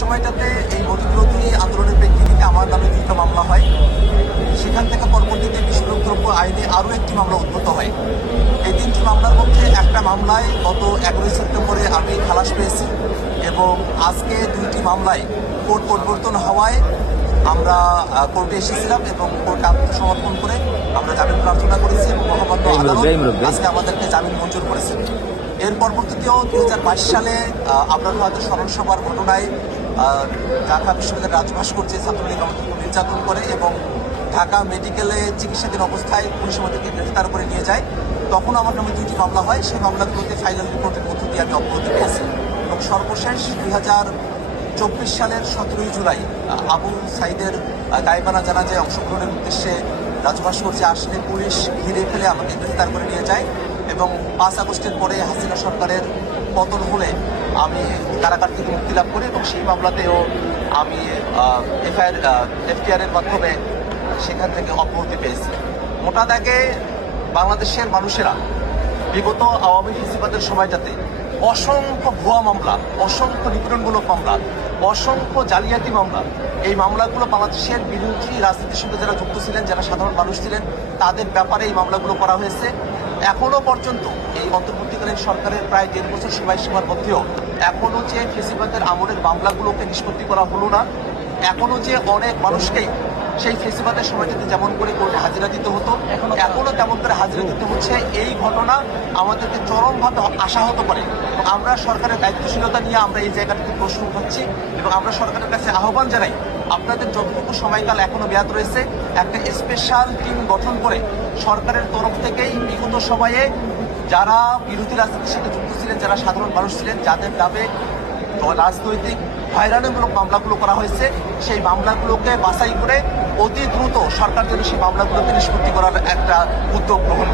সময়টাতে এই মধুবিরোধী আন্দোলনের প্রেক্ষিতে আমার নামে 2টা মামলা হয়। সেখান থেকে পরবর্তীতে বিস্ফোরক দ্রব্য আইনে আরও একটি মামলা উদ্ভূত হয়। এই 3টি মামলার মধ্যে একটা মামলায় গত 11ই সেপ্টেম্বরে আমি খালাস পেয়েছি এবং আজকে 2টি মামলায় কোর্ট পরিবর্তন হওয়ায় আমরা কোর্টে এসেছিলাম এবং কোর্টে আত্মসমর্পণ করে আমরা জামিন প্রার্থনা করেছি এবং মহামান্য আদালত আজকে আমাদেরকে জামিন মঞ্জুর করেছে। এর পরবর্তীতেও 2022 সালে আপনারা হয়তো স্মরণ সভার ঘটনায় ঢাকা বিশ্ববিদ্যালয়ের রাজভাস্কর যে ছাত্রলীগ আমাদেরকে নির্যাতন করে এবং ঢাকা মেডিকেলে চিকিৎসাধীন অবস্থায় পুলিশ আমাদেরকে গ্রেফতার করে নিয়ে যায়, তখন আমার নামে 2টি মামলা হয়। সেই মামলাগুলোতে ফাইনাল রিপোর্টের মধ্য দিয়ে আমি অব্যাহতি পেয়েছি এবং সর্বশেষ 2024 সালের 17ই জুলাই আবু সাইদের গায়েবানা জানাজায় অংশগ্রহণের উদ্দেশ্যে রাজভাস্কর যে আসলে পুলিশ ঘিরে ফেলে আমাকে গ্রেফতার করে নিয়ে যায় এবং 5 আগস্টের পরে হাসিনা সরকারের পতন হলে আমি কারাগার থেকে মুক্তি লাভ করি এবং সেই মামলাতেও আমি এফটিআরের মাধ্যমে সেখান থেকে অব্যাহতি পেয়েছি। মোটা দাগে বাংলাদেশের মানুষেরা বিগত আওয়ামী ফ্যাসিবাদের সময়টাতে অসংখ্য ভুয়া মামলা, অসংখ্য নিপীড়নমূলক মামলা, অসংখ্য জালিয়াতি মামলা, এই মামলাগুলো বাংলাদেশের বিরোধী রাজনীতির সঙ্গে যারা যুক্ত ছিলেন, যারা সাধারণ মানুষ ছিলেন, তাদের ব্যাপারে এই মামলাগুলো করা হয়েছে। এখনো পর্যন্ত এই অন্তর্বর্তীকালীন সরকারের প্রায় 1.5 বছর সীমার মধ্যেও এখনো যে ফ্যাসিবাদের আমলের মামলাগুলোকে নিষ্পত্তি করা হলো না, এখনো যে অনেক মানুষকেই সেই ফেসিবাদের সময়টাতে যেমন করে কোর্টে হাজিরা দিতে হতো এখনো তেমন করে হাজিরা দিতে হচ্ছে। এই ঘটনা আমাদেরকে চরমভাবে আশাহত করে এবং আমরা সরকারের দায়িত্বশীলতা নিয়ে আমরা এই জায়গাটাতে প্রশ্ন উঠাচ্ছি এবং আমরা সরকারের কাছে আহ্বান জানাই, আপনাদের যতটুকু সময়কাল এখনো মেয়াদ রয়েছে একটা স্পেশাল টিম গঠন করে সরকারের তরফ থেকেই বিগত সময়ে যারা বিরোধী রাজনীতির সাথে যুক্ত ছিলেন, যারা সাধারণ মানুষ ছিলেন, যাদের নামে রাজনৈতিক হয়রানিমূলক মামলাগুলো করা হয়েছে, সেই মামলাগুলোকে বাছাই করে অতি দ্রুত সরকার যেন সেই মামলাগুলোকে নিষ্পত্তি করার একটা উদ্যোগ গ্রহণ করে।